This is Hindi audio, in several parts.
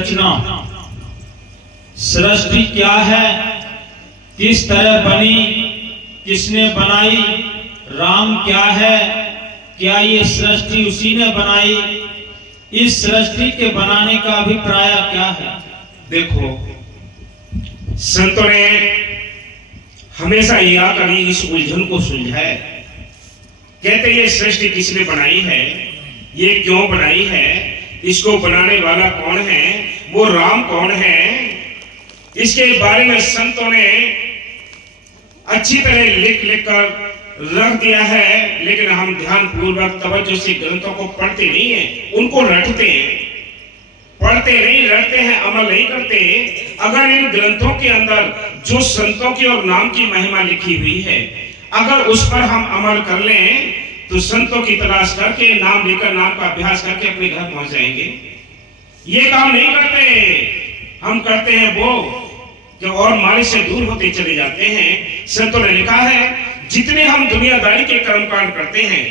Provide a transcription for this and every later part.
रचना सृष्टि क्या है, किस तरह बनी, किसने बनाई, राम क्या है, क्या ये सृष्टि उसी ने बनाई, इस सृष्टि के बनाने का अभिप्राय क्या है। देखो, संतों ने हमेशा यह कभी इस उलझन को सुलझाए। कहते ये सृष्टि किसने बनाई है, ये क्यों बनाई है, इसको बनाने वाला कौन है, वो राम कौन है, इसके बारे में संतों ने अच्छी तरह लिख कर रख दिया है। लेकिन हम ध्यान पूर्वक तवज्जो से ग्रंथों को पढ़ते नहीं है, उनको रटते हैं, पढ़ते नहीं, रटते हैं, अमल नहीं करते। अगर इन ग्रंथों के अंदर जो संतों की और नाम की महिमा लिखी हुई है, अगर उस पर हम अमल कर लें तो संतों की तलाश करके नाम लेकर, नाम का अभ्यास करके अपने घर पहुंच जाएंगे। ये काम नहीं करते, हम करते हैं वो जो और मालिक से दूर होते चले जाते हैं। संतों ने लिखा है जितने हम दुनियादारी के कर्मकांड करते हैं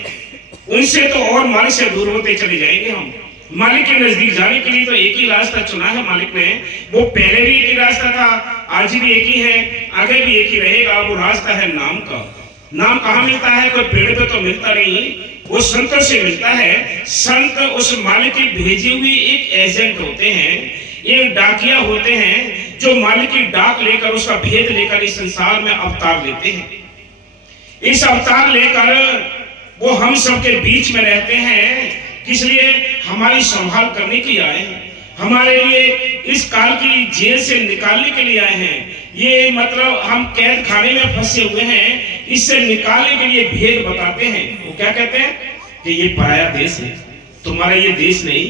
उनसे तो और मालिक से दूर होते चले जाएंगे। हम मालिक के नजदीक जाने के लिए तो एक ही रास्ता चुना है मालिक ने, वो पहले भी एक ही रास्ता था, आज भी एक ही है, आगे भी एक ही रहेगा। वो रास्ता है नाम का। नाम कहाँ मिलता है, कोई पेड़ पे तो मिलता नहीं, वो संतों से मिलता है। संत उस मालिक की भेजी हुई एक एजेंट होते हैं, एक डाकिया होते हैं जो मालिक की डाक लेकर, उसका भेद लेकर इस संसार में अवतार लेते हैं। इस अवतार लेकर वो हम सबके बीच में रहते हैं। किस लिए? हमारी संभाल करने के लिए आए हैं, हमारे लिए इस काल की जेल से निकालने के लिए आए हैं। ये मतलब हम कैद खाने में फंसे हुए हैं, इससे निकालने के लिए भेद बताते हैं। वो क्या कहते हैं कि ये पराया देश है, तुम्हारा ये देश नहीं,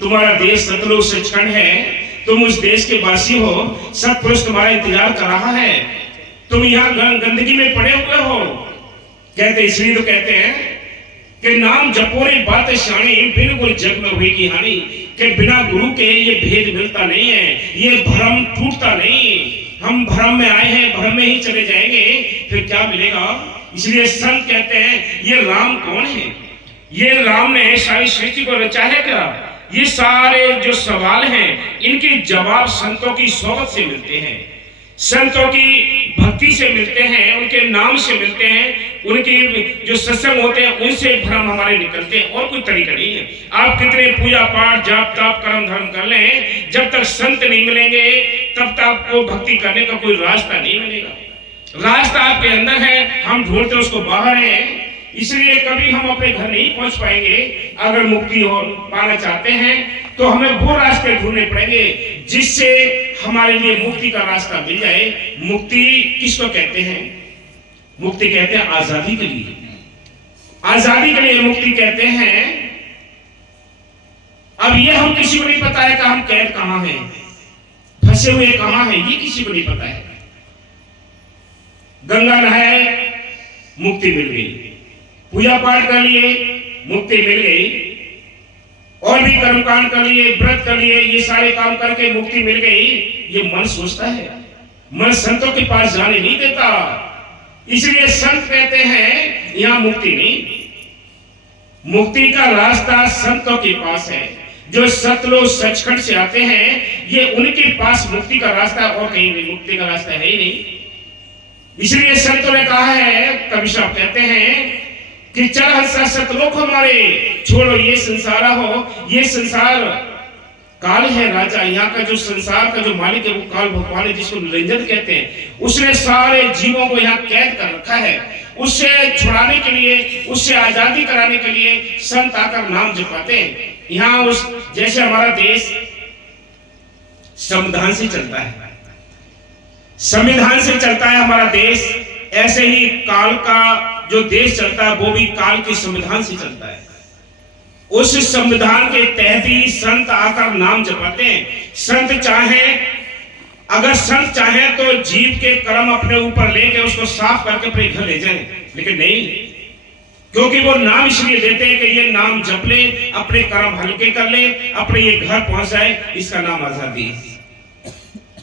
तुम्हारा देश सतलुज सचखंड है, तुम उस देश के वासी हो, सब पुरुष तुम्हारा इंतजार कर रहा है, तुम यहाँ गंदगी में पड़े हुए हो। कहते इसलिए तो कहते हैं कि नाम जपोरे बात शानी, बिन गुरु जग में हुई की हानि। कि बिना गुरु के ये भेद मिलता नहीं है, ये भ्रम टूटता नहीं। हम भ्रम में आए हैं, भ्रम में ही चले जाएंगे, फिर क्या मिलेगा। इसलिए संत कहते हैं ये राम कौन है, ये राम ने सारी सृष्टि को रचा है क्या। ये सारे जो सवाल हैं इनके जवाब संतों की सोबत से मिलते हैं, संतों की भक्ति से मिलते हैं, उनके नाम से मिलते हैं, उनके जो सत्संग होते हैं उनसे भ्रम हमारे निकलते हैं, और कोई तरीका नहीं है। आप कितने पूजा पाठ जाप ताप कर्म धर्म कर लें, जब तक संत नहीं मिलेंगे तब तक आपको भक्ति करने का कोई रास्ता नहीं मिलेगा। रास्ता आपके अंदर है, हम ढूंढते उसको बाहर है। इसलिए कभी हम अपने घर नहीं पहुंच पाएंगे। अगर मुक्ति हो पाना चाहते हैं तो हमें वो रास्ते ढूंढने पड़ेंगे जिससे हमारे लिए मुक्ति का रास्ता मिल जाए। मुक्ति किसको कहते हैं? मुक्ति कहते हैं आजादी के लिए, आजादी के लिए मुक्ति कहते हैं। अब ये हम किसी को नहीं पता है कि हम कैद कहां हैं, फंसे हुए कहां हैं, ये किसी को नहीं पता है। गंगा नहाए, मुक्ति मिल गई, पूजा पाठ कर लिए, मुक्ति मिल गई, और भी कर्मकांड कर लिए, व्रत कर लिए, ये सारे काम करके मुक्ति मिल गई। ये मन सोचता है, मन संतों के पास जाने नहीं देता। इसलिए संत कहते हैं यहां मुक्ति नहीं, मुक्ति का रास्ता संतों के पास है। जो सतलुज सचखंड से आते हैं ये उनके पास मुक्ति का रास्ता, और कहीं नहीं, मुक्ति का रास्ता है ही नहीं। इसलिए संतों ने कहा है, कवि साहब कहते हैं कि चल हंसा सतलोक हमारे, छोड़ो ये संसार हो, ये संसार काल है राजा। यहाँ का जो संसार का जो मालिक है वो काल भगवान है, जिसको निरंजन कहते हैं। उसने सारे जीवों को यहाँ कैद कर रखा है। उससे छुड़ाने के लिए, उससे आजादी कराने के लिए संत आकर नाम जपाते हैं। यहाँ उस जैसे हमारा देश संविधान से चलता है, संविधान से चलता है हमारा देश, ऐसे ही काल का जो देश चलता है वो भी काल के संविधान से चलता है। उस संविधान के तहत ही संत आकर नाम जपाते हैं। संत चाहे, अगर संत चाहे तो जीव के कर्म अपने ऊपर लेके उसको साफ करके अपने घर ले जाएं, लेकिन नहीं, क्योंकि वो नाम इसलिए देते हैं कि ये नाम जप ले, अपने कर्म हल्के कर ले, अपने ये घर पहुंच जाए, इसका नाम आजादी है।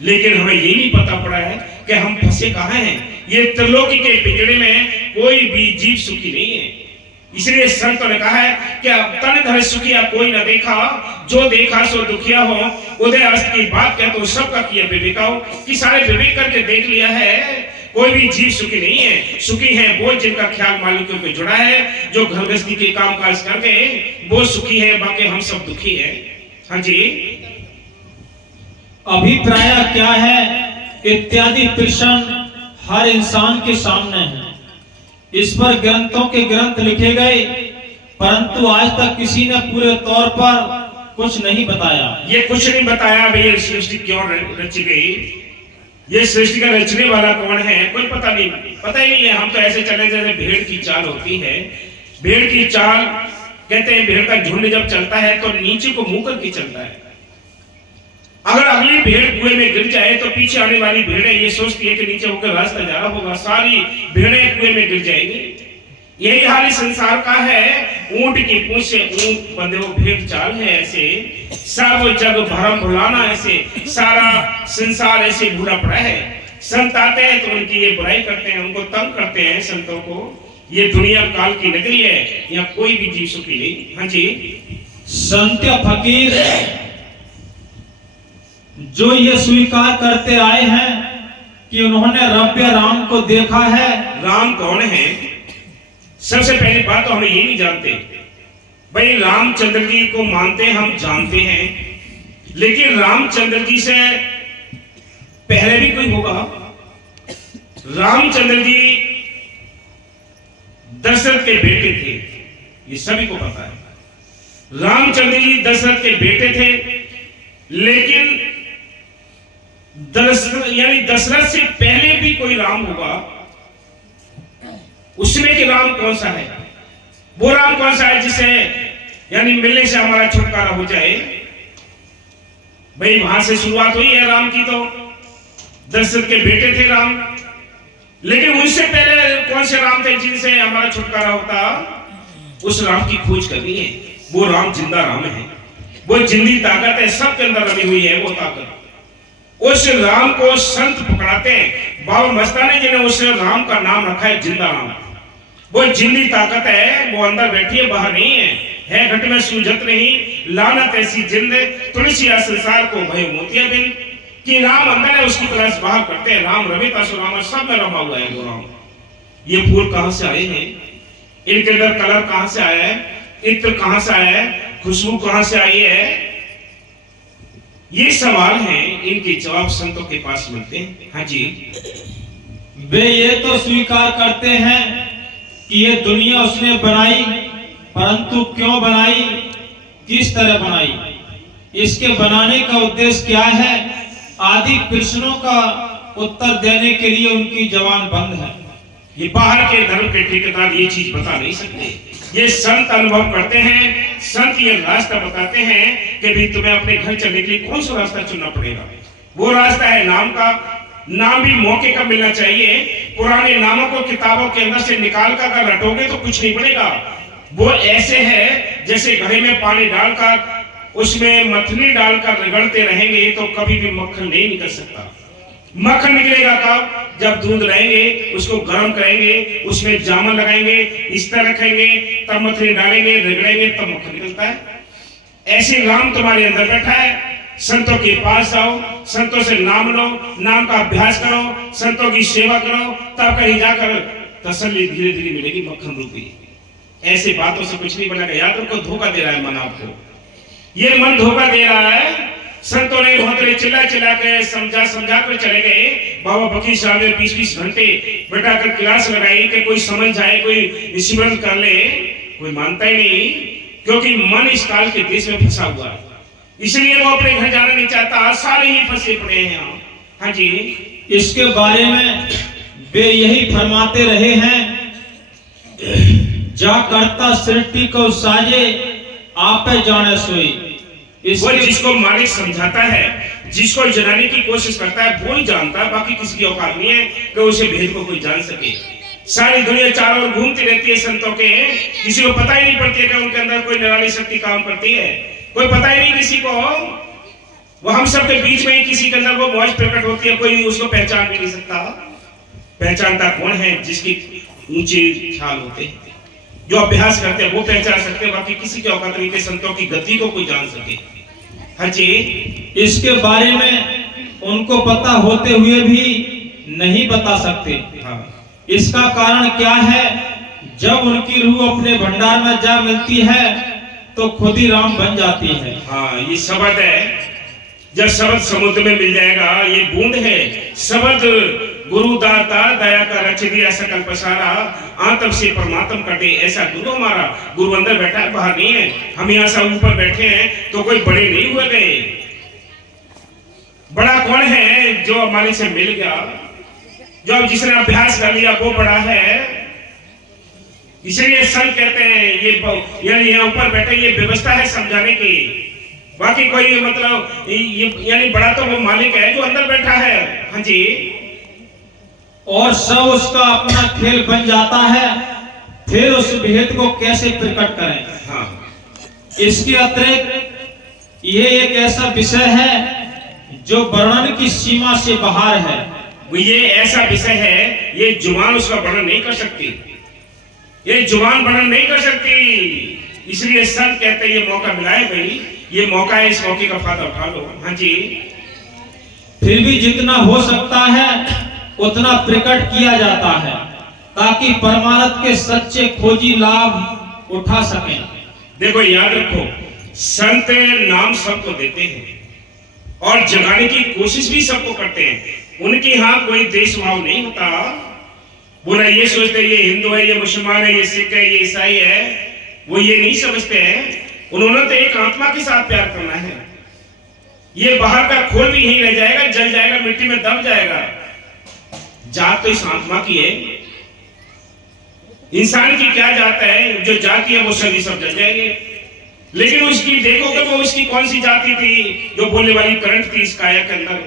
लेकिन हमें ये नहीं पता पड़ा है कि हम फंसे कहां हैं। ये त्रिलोकी के पिंजड़े में कोई भी जीव सुखी नहीं है। इसलिए संतों ने कहा है कि अब तन धन सुखिया कोई न देखा, जो देखा सो दुखिया हो। उदय अस्त की बात कहते हो सबका किया विवेका हो, कि सारे विवेक करके देख लिया है, कोई भी जीव सुखी नहीं है। सुखी है वो जिनका ख्याल मालिकों पे जुड़ा है, जो घर गृहस्थी के काम काज करके वो सुखी है, बाकी हम सब दुखी है। हाँ जी, अभिप्राय क्या है इत्यादि प्रश्न हर इंसान के सामने है। इस पर ग्रंथों के ग्रंथ लिखे गए, परंतु आज तक किसी ने पूरे तौर पर कुछ नहीं बताया। ये कुछ नहीं बताया भाई ये सृष्टि क्यों रची गई, ये सृष्टि का रचने वाला कौन है, कोई पता नहीं, पता ही नहीं है। हम तो ऐसे चले जैसे भेड़ की चाल होती है। भेड़ की चाल कहते हैं, भेड़ का झुंड जब चलता है तो नीचे को मुंह करके चलता है। अगर अगली भेड़ कुएं में गिर जाए तो पीछे आने वाली भेड़ें ये सोचती है कि नीचे होकर रास्ता जा रहा होगा, सारी भेड़ें कुएं में गिर जाएंगी। यही हाल इस संसार का है। ऊंट की पूंछ से ऊंट बंधे वो भेड़ चाल है, ऐसे सब जग भरम भुलाना, ऐसे सारा संसार ऐसे भूला पड़ा है। संत आते हैं तो उनकी ये बुराई करते हैं, उनको तंग करते हैं। संतों को ये दुनिया काल की नगरी है, यहाँ कोई भी जीव सुखी नहीं। हाँ जी, संत या फकीर जो ये स्वीकार करते आए हैं कि उन्होंने रब्य राम को देखा है। राम कौन है? सबसे पहली बात तो हमें ये नहीं जानते भाई। रामचंद्र जी को मानते हम जानते हैं, लेकिन रामचंद्र जी से पहले भी कोई होगा। रामचंद्र जी दशरथ के बेटे थे, ये सभी को पता है। रामचंद्र जी दशरथ के बेटे थे, लेकिन दशरथ से पहले भी कोई राम होगा। उसमें कि राम कौन सा है? वो राम कौन सा है जिसे यानी मिलने से हमारा छुटकारा हो जाए? भाई वहां से शुरुआत हुई है राम की, तो दशरथ के बेटे थे राम, लेकिन उनसे पहले कौन से राम थे जिनसे हमारा छुटकारा होता? उस राम की खोज करनी है। वो राम जिंदा राम है, वो जिंदी ताकत है, सबके अंदर रमी हुई है वो ताकत। उस राम को संत पकड़ाते हैं। बाबा मस्तानी जी ने उस राम का नाम रखा है जिंदा राम। वो जिंदी ताकत है, वो अंदर बैठी है, बाहर नहीं है घट में सूझत नहीं, लानत ऐसी जिंद तुलसी संसार को भय मोतिया बिन। कि राम अंदर है, उसकी तलाश बाहर करते हैं। राम रविता सुरामा सब में रमा हुआ है वो राम। ये फूल कहां से आए हैं, इनके अंदर कलर कहां से आया है, इत्र कहां से आया है, खुशबू कहां से आई है, ये सवाल हैं, इनके जवाब संतों के पास मिलते हैं। हाँ जी, वे ये तो स्वीकार करते हैं कि ये दुनिया उसने बनाई, परंतु क्यों बनाई, किस तरह बनाई, इसके बनाने का उद्देश्य क्या है, आदि प्रश्नों का उत्तर देने के लिए उनकी जबान बंद है। ये बाहर के धर्म के ठेकेदार ये चीज बता नहीं सकते। ये संत अनुभव करते हैं। संत ये रास्ता बताते हैं कि भी तुम्हें अपने घर चलने के लिए कौन सा रास्ता चुनना पड़ेगा। वो रास्ता है नाम का। नाम भी मौके का मिलना चाहिए। पुराने नामों को किताबों के अंदर से निकाल कर अगर रटोगे तो कुछ नहीं बनेगा। वो ऐसे है जैसे घड़े में पानी डालकर उसमें मथनी डालकर रगड़ते रहेंगे तो कभी भी मक्खन नहीं निकल सकता। मक्खन निकलेगा कब? जब दूध लाएंगे, उसको गर्म करेंगे, उसमें जामन लगाएंगे, इस तरह रखेंगे, तब मथनी डालेंगे, रगड़ेंगे, तब मक्खन निकलता है। ऐसे राम तुम्हारे अंदर बैठा है। संतों के पास जाओ, संतों से नाम लो, नाम का अभ्यास करो, संतों की सेवा करो, तब कहीं जाकर तसल्ली धीरे धीरे मिलेगी मक्खन रूपी। ऐसे बातों से कुछ नहीं बनेगा। याद रखो, धोखा दे रहा है मन आपको, ये मन धोखा दे रहा है। संतों ने बहुत चिल्ला चिल्ला के समझा कर चले गए। बाबा बकी साहब ने 20-20 घंटे बैठा कर क्लास लगाई कि कोई समझ जाए, कोई स्मरण कर ले। कोई मानता ही नहीं, क्योंकि मन इस काल के देश में फंसा हुआ है, इसलिए वो अपने घर जाना नहीं चाहता। सारे ही फंसे पड़े हैं यहाँ। हाँ जी, इसके बारे में वे यही फरमाते रहे हैं, जा करता सृष्टि को साजे आपे जाने सोई। वो जिसको मालिक समझाता है, जिसको जनाने की कोशिश करता है, वो ही जानता है। बाकी किसी की औकात नहीं है कि उसे भेद को कोई जान सके। सारी दुनिया चारों ओर घूमती रहती है संतों के, किसी को पता ही नहीं पड़ती है कि उनके अंदर कोई निराली शक्ति काम करती है। कोई पता ही नहीं किसी को। वो हम सब के बीच में ही किसी के अंदर वो मौज प्रकट होती है, कोई उसको पहचान भी नहीं सकता। पहचानता कौन है? जिसके ऊंचे ख्याल होते हैं, जो अभ्यास करते हैं वो पहचान सकते हैं, बाकी किसी की औकात नहीं कि संतों की गति को कोई जान सके। हाँ जी, इसके बारे में उनको पता होते हुए भी नहीं बता सकते। हाँ, इसका कारण क्या है? जब उनकी रूह अपने भंडार में जा मिलती है तो खुद ही राम बन जाती है। हाँ, ये शब्द है। जब शब्द समुद्र में मिल जाएगा, ये बूंद है शब्द। गुरु दाता दया का रच दिया सकल पसारा, आत्म से परमात्म कटे ऐसा गुरु हमारा। गुरु अंदर बैठा है, बाहर नहीं है। हम यहाँ सब ऊपर बैठे हैं तो कोई बड़े नहीं हुए गए। बड़ा कौन है? जो हमारे से मिल गया, जो अब जिसने अभ्यास कर लिया वो बड़ा है। इसलिए संत कहते हैं ये यानी यहाँ ऊपर बैठे ये व्यवस्था है समझाने की। बाकी कोई मतलब यानी बड़ा तो वो मालिक है जो अंदर बैठा है। हाँ जी, और सब उसका अपना खेल बन जाता है। फिर उस भेद को कैसे प्रकट करें? हाँ, इसके अतिरिक्त ये एक ऐसा विषय है जो वर्णन की सीमा से बाहर है। ये ऐसा विषय है, ये जुबान उसका वर्णन नहीं कर सकती। ये जुबान वर्णन नहीं कर सकती। इसलिए संत कहते हैं ये मौका मिला है भाई, ये मौका है, इस मौके का फायदा उठा लो। हाँ जी, फिर भी जितना हो सकता है उतना प्रकट किया जाता है ताकि परमानंद के सच्चे खोजी लाभ उठा सकें। देखो याद रखो, संत नाम सबको देते हैं और जगाने की कोशिश भी सबको करते हैं। उनके यहाँ कोई देश भाव नहीं होता। वो ना ये सोचते ये हिंदू है, ये मुसलमान है, ये सिख है, ये ईसाई है, वो ये नहीं समझते हैं। उन्होंने तो एक आत्मा के साथ प्यार करना है। ये बाहर का खोल भी यहीं रह जाएगा, जल जाएगा, मिट्टी में दब जाएगा। जात तो इस आत्मा की है। इंसान की क्या जात है? जो जाति है वो सभी सब जल जाएंगे। लेकिन उसकी देखोगे वो उसकी कौन सी जाति थी जो बोलने वाली करंट थी इस काया के अंदर,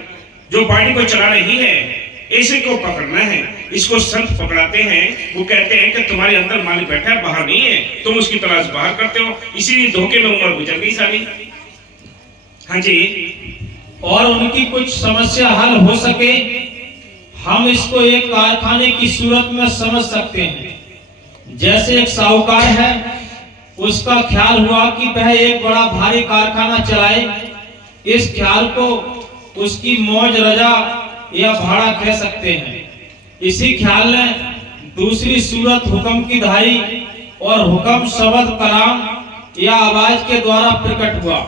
जो बॉडी को चला रही है। ऐसे को पकड़ना है। इसको संत पकड़ाते हैं। वो कहते हैं कि तुम्हारे अंदर मालिक बैठा है, बाहर नहीं है, तुम उसकी तलाश बाहर करते हो। इसीलिए धोखे में उम्र गुजर गई सारी। हाँ जी, और उनकी कुछ समस्या हल हो सके, हम इसको एक कारखाने की सूरत में समझ सकते हैं। जैसे एक साहूकार है, उसका ख्याल हुआ कि वह एक बड़ा भारी कारखाना चलाए। इस ख्याल को उसकी मौज रजा या भाड़ा कह सकते हैं। इसी ख्याल ने दूसरी सूरत हुक्म की धारी और हुक्म शब्द कलाम या आवाज के द्वारा प्रकट हुआ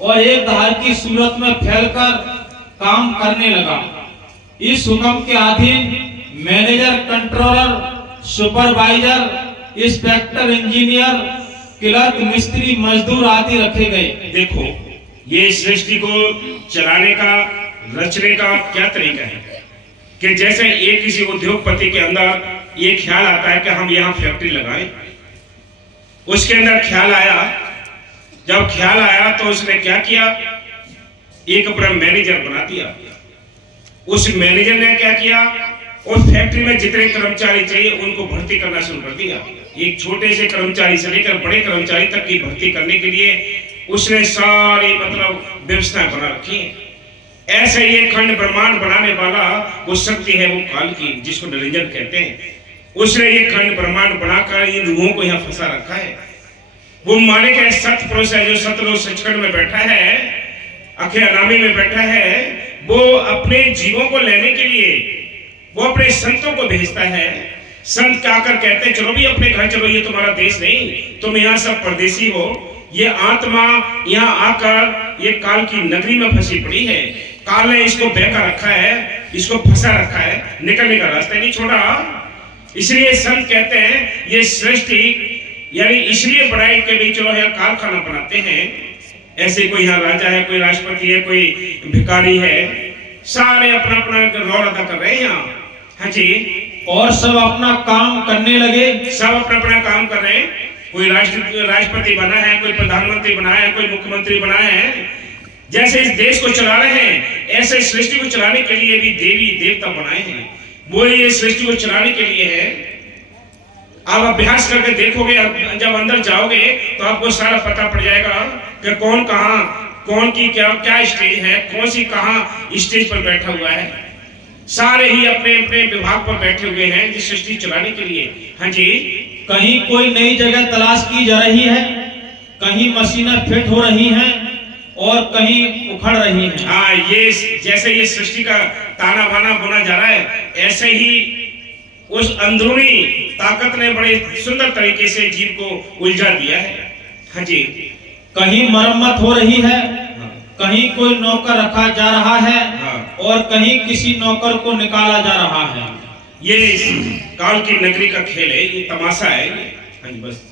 और एक धार की सूरत में फैलकर काम करने लगा। इस हुक्म के अधीन manager, controller, supervisor, inspector, engineer, clerk, मिस्त्री, मजदूर आदि रखे गए। देखो ये सृष्टि को चलाने का, रचने का क्या तरीका है कि जैसे एक किसी उद्योगपति के अंदर ये ख्याल आता है कि हम यहाँ फैक्ट्री लगाएं। उसके अंदर ख्याल आया, जब ख्याल आया तो उसने क्या किया, एक अपना मैनेजर बना दिया। उस मैनेजर ने क्या किया, उस फैक्ट्री में जितने कर्मचारी चाहिए उनको भर्ती करना शुरू कर दिया। एक छोटे से कर्मचारी से लेकर बड़े कर्मचारी तक की भर्ती करने के लिए उसने सारी मतलब व्यवस्था बना रखी है। ऐसे ये खंड ब्रह्मांड बनाने वाला वो शक्ति है, वो काल की, जिसको निरंजन कहते हैं। उसने ये खंड ब्रह्मांड बनाकर इन रूहों को यहाँ फंसा रखा है। वो मालिक है, सतपुरुष है, जो सतलोक सचखंड में बैठा है, अखे अनामी में बैठा है। वो अपने जीवों को लेने के लिए वो अपने संतों को भेजता है। संत क्या आकर कहते हैं चलो भी अपने घर चलो, ये तुम्हारा देश नहीं, तुम यहाँ सब परदेसी हो। ये आत्मा यहाँ आकर ये काल की नगरी में फंसी पड़ी है। काल ने इसको बहका रखा है, इसको फंसा रखा है, निकलने का रास्ता नहीं छोड़ा। इसलिए संत कहते हैं ये सृष्टि यानी इसलिए बनाई के भी चलो यहाँ कारखाना बनाते हैं। ऐसे कोई यहाँ राजा है, कोई राष्ट्रपति है, कोई भिखारी है, सारे अपना अपना रोल अदा कर रहे हैं यहाँ। हाँ जी, और सब अपना काम करने लगे। सब अपना अपना काम कर रहे हैं। कोई राष्ट्रपति बना है, कोई प्रधानमंत्री बना है, कोई मुख्यमंत्री बना है। जैसे इस देश को चला रहे हैं, ऐसे सृष्टि को चलाने के लिए भी देवी देवता बनाए हैं। वो ये सृष्टि को चलाने के लिए है। आप अभ्यास करके देखोगे, जब अंदर जाओगे तो आपको सारा पता पड़ जाएगा कि कौन कहाँ, कौन की क्या क्या स्टेज है, कौन सी कहाँ स्टेज पर बैठा हुआ है। सारे ही अपने अपने विभाग पर बैठे हुए हैं जिस सृष्टि चलाने के लिए। हाँ जी, कहीं कोई नई जगह तलाश की जा रही है, कहीं मशीनें फिट हो रही हैं और कहीं उखड़ रही हैं। हाँ, ये जैसे ये सृष्टि का ताना बाना बुना जा रहा है, ऐसे ही उस अंदरूनी ताकत ने बड़े सुंदर तरीके से जीव को उलझा दिया है। हाँ जी, कहीं मरम्मत हो रही है, कहीं कोई नौकर रखा जा रहा है और कहीं किसी नौकर को निकाला जा रहा है। ये इस काल की नगरी का खेल है, ये तमाशा है ये। हाँ जी, बस